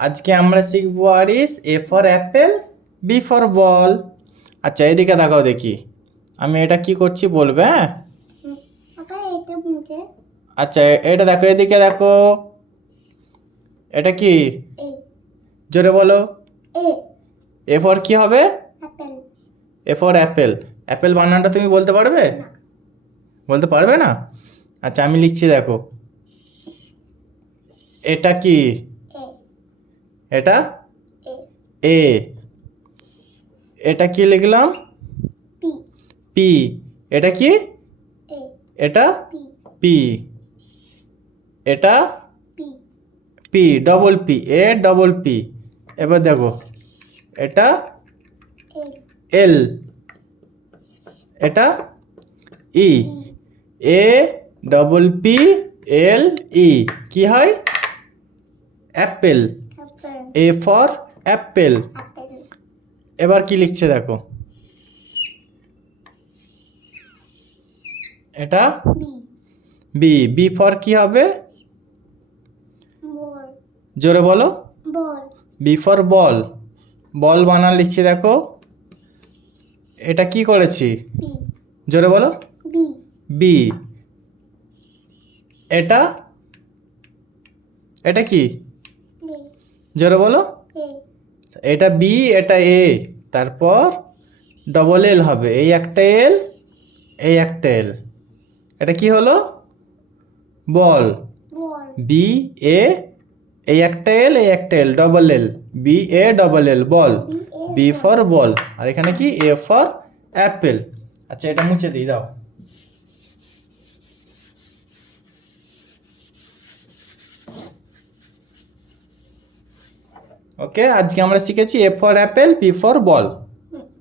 আজকে আমরা শিখবো আরিস A for apple B for ball. আচ্ছা এদিকে দেখাও দেখি, আমি এটা কি করছি বলবে? হ্যাঁ আচ্ছা এটা দেখো, এদিকে দেখো, এটা কি? জোরে বলো। এ ফর কি হবে? এ ফর অ্যাপেল। অ্যাপেল বানানটা তুমি বলতে পারবে? বলতে পারবে না? আচ্ছা আমি লিখছি দেখো, এটা কি? এটা এ। এটা কি লিখলাম? পি। এটা কি? এটা পি। এটা পি ডবল পি, এ ডবল পি। এবার দেখো, এটা এল, এটা ই। এ ডবল পি এল ই কি হয়? অ্যাপেল। A for Apple. এবার কি লিখছে দেখো, এটা বি। বি ফর কি হবে? জোরে বলো। বি ফর বল। বল বানান লিখছি দেখো, এটা কি করেছি? জোরে বলো। বি। এটা এটা কি? জোরে বলো। এটা বি, এটা এ, তারপর ডবল এল হবে, এই একটা এল, এই একটা এল। এটা কি হলো? বল। বি এ, এই একটা এল, এই একটা L, double L, B A double L, ball. B for ball. আর এখানে কি? A for apple. আচ্ছা এটা মুছে দিই, দাও। ওকে, আজকে আমরা শিখেছি A for apple B for ball.